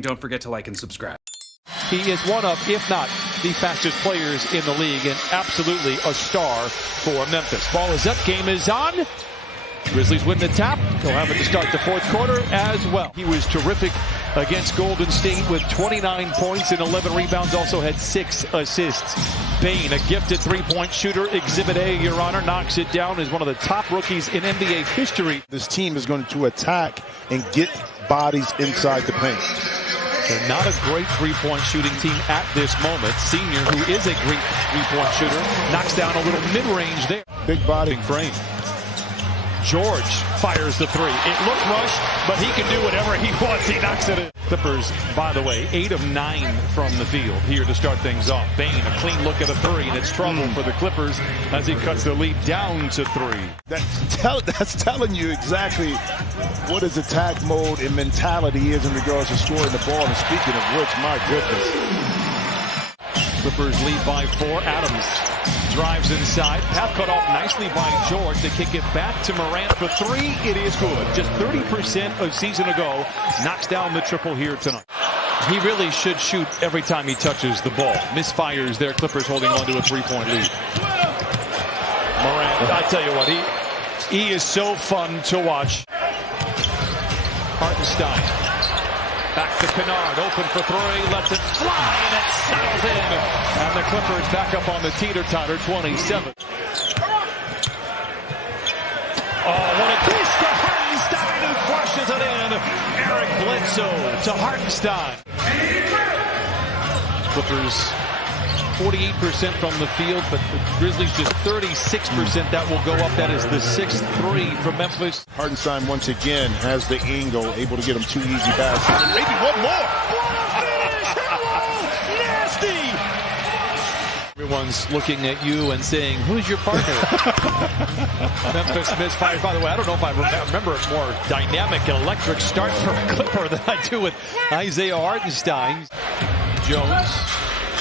Don't forget to like and subscribe. He is one of, if not the fastest players in the league, and absolutely a star for Memphis. Ball is up, game is on. Grizzlies win the tap. They'll have it to start the fourth quarter as well. He was terrific against Golden State with 29 points and 11 rebounds, also had 6 assists. Bane, a gifted three-point shooter, Exhibit A, Your Honor, knocks it down as one of the top rookies in NBA history. This team is going to attack and get bodies inside the paint. They're not a great three-point shooting team at this moment. Senior, who is a great three-point shooter, knocks down a little mid-range there. Big body frame. George fires the three. It looked rushed, but he can do whatever he wants. He knocks it in. Clippers, by the way, 8 of 9 from the field here to start things off. Bane, a clean look at a three, and it's trouble for the Clippers as he cuts the lead down to 3. That's telling you exactly what his attack mode and mentality is in regards to scoring the ball. And speaking of which, my goodness. Clippers lead by 4. Adams drives inside. Path cut off nicely by George. They kick it back to Morant for 3. It is good. Just 30% a season ago. Knocks down the triple here tonight. He really should shoot every time he touches the ball. Misfires there. Clippers holding on to a 3-point lead. Morant, I tell you what, he is so fun to watch. Hartenstein. Back to Kennard, open for 3, lets it fly, and it settles in. And the Clippers back up on the teeter-totter, 27. Oh, what a dish to Hartenstein, who flushes it in. Eric Bledsoe to Hartenstein. Clippers 48% from the field, but the Grizzlies just 36%. That will go up. That is the 6th 3 from Memphis. Hartenstein once again has the angle, able to get him 2 easy baskets. And maybe one more. Nasty! Everyone's looking at you and saying, who's your partner? Memphis misfires. By the way, I don't know if I remember a more dynamic and electric start for a Clipper than I do with Isaiah Hartenstein. Jones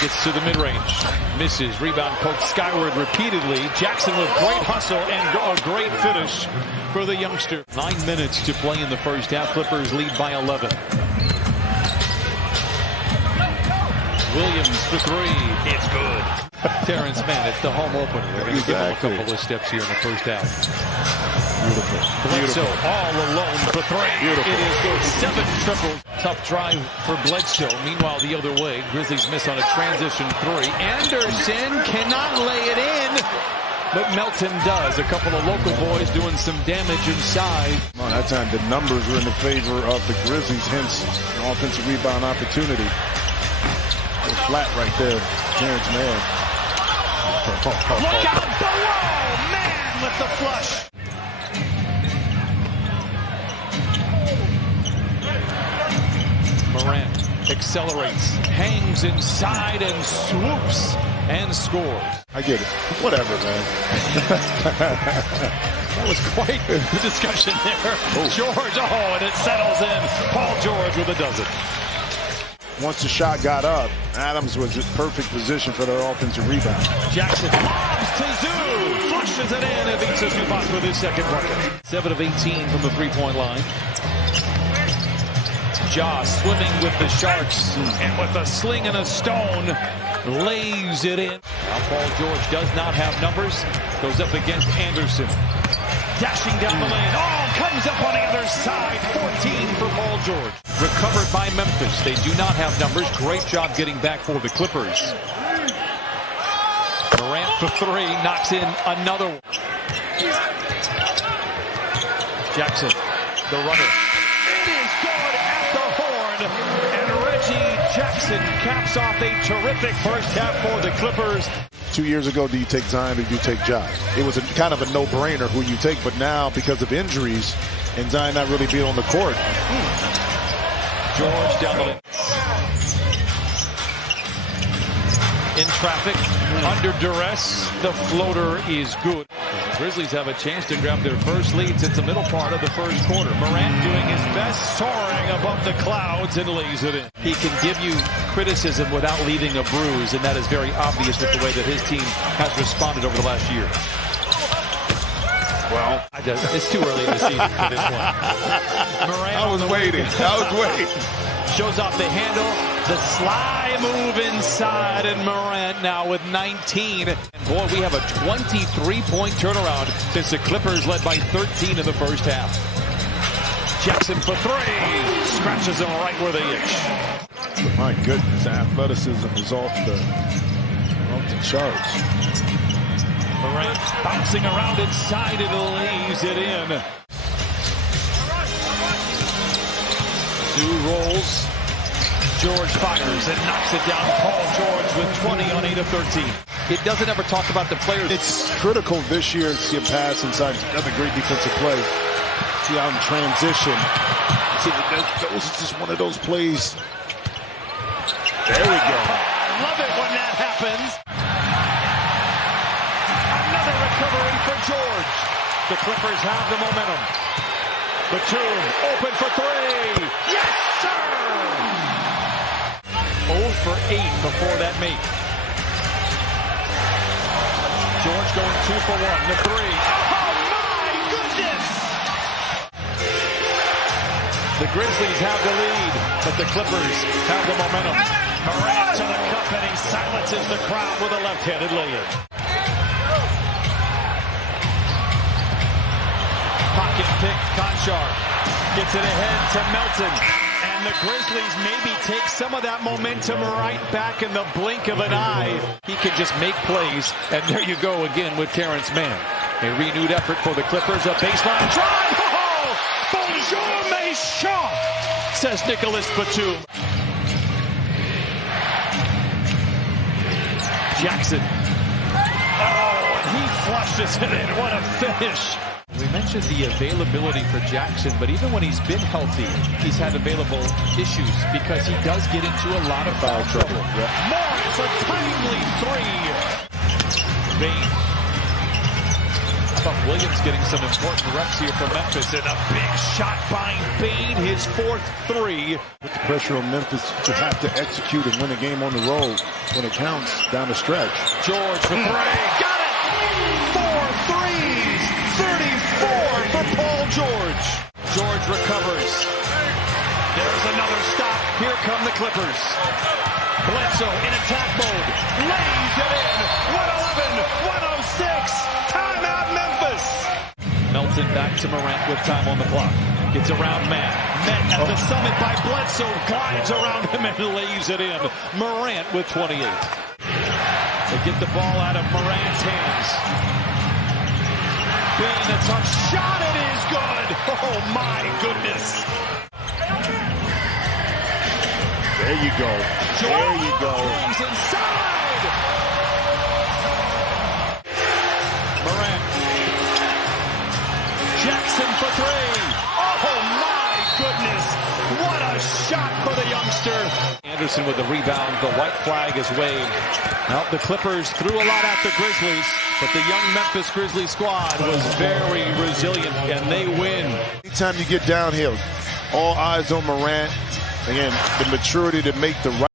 gets to the mid-range, misses, rebound poked skyward repeatedly. Jackson with great hustle and a great finish for the youngster. 9 minutes to play in the first half. Clippers lead by 11. Williams for 3. It's good. Terrence Mann, it's the home opener. They're going to give him a couple of steps here in the first half. Beautiful. Bledsoe all alone for 3. Beautiful. It is good. 7 triples. Tough drive for Bledsoe. Meanwhile, the other way, Grizzlies miss on a transition 3. Anderson cannot lay it in, but Melton does. A couple of local boys doing some damage inside. Well, that time the numbers were in the favor of the Grizzlies, hence an offensive rebound opportunity. Flat right there. Terrence Mann. Look out below! Man with the flush. Morant accelerates, hangs inside and swoops and scores. I get it. Whatever, man. That was quite the discussion there. George, and it settles in. Paul George with a dozen. Once the shot got up, Adams was in perfect position for their offensive rebound. Jackson to Zoo, flushes it in and beats Zubac with his second bucket. 7 of 18 from the three-point line. Ja swimming with the Sharks, and with a sling and a stone, lays it in. Now Paul George does not have numbers, goes up against Anderson. Dashing down the lane, comes up on the other side, 14 for Paul George. Recovered by Memphis, they do not have numbers. Great job getting back for the Clippers. Morant for 3, knocks in another one. Jackson, the runner. And Reggie Jackson caps off a terrific first half for the Clippers. 2 years ago, do you take Zion or do you take Ja? It was kind of a no-brainer who you take, but now because of injuries and Zion not really being on the court. George down the lane. In traffic, under duress, the floater is good. The Grizzlies have a chance to grab their first lead since the middle part of the first quarter. Morant doing his best, soaring above the clouds and lays it in. He can give you criticism without leaving a bruise, and that is very obvious with the way that his team has responded over the last year. Well, it's too early in the season for this one. Morant I was waiting. shows off the handle. The sly move inside, and Morant now with 19. And boy, we have a 23-point turnaround since the Clippers led by 13 in the first half. Jackson for three. Scratches him right where they itch. My goodness, athleticism is off the charts. Morant bouncing around inside and lays it in. Zoo rolls. George fires and knocks it down. Paul George with 20 on 8 of 13. It doesn't ever talk about the players. It's critical this year to see him pass inside. Another great defensive play. See how in transition. See, those is just one of those plays. There we go. I love it when that happens. Another recovery for George. The Clippers have the momentum. Batum open for three. Yes, sir! 0 for 8 before that make. George going 2 for 1. The three. Oh, my goodness! The Grizzlies have the lead, but the Clippers have the momentum. Morant to the cup, and he silences the crowd with a left-handed lay-in. Pocket pick, Conchar gets it ahead to Melton. And the Grizzlies maybe take some of that momentum right back in the blink of an eye. He can just make plays, and there you go again with Terrence Mann. A renewed effort for the Clippers, a baseline drive. Oh, bonjour, mes chants, says Nicholas Batum. Jackson. Oh, and he flushes it in. What a finish. We mentioned the availability for Jackson, but even when he's been healthy, he's had available issues because he does get into a lot of foul trouble. Yeah. Morant, a timely three. Bane. How about Williams getting some important reps here for Memphis, and a big shot by Bane, his 4th three. With the pressure on Memphis to have to execute and win a game on the road when it counts down the stretch. George for three. Got it! 4 threes! 34 for Paul George. George recovers. There's another stop. Here come the Clippers. Bledsoe in attack mode. Lays it in. 111, 106. Timeout Memphis. Melton back to Morant with time on the clock. Gets around Matt. Met at the summit by Bledsoe. Glides around him and lays it in. Morant with 28. They get the ball out of Morant's hands. Bane, a tough shot, it is good. Oh, my goodness. There you go. There you go. He's inside. Morant. Jackson for three. Oh, my goodness. What a shot for the youngster. Anderson with the rebound. The white flag is waved. Now, the Clippers threw a lot at the Grizzlies, but the young Memphis Grizzlies squad was very resilient, and they win. Anytime you get downhill, all eyes on Morant. Again, the maturity to make the right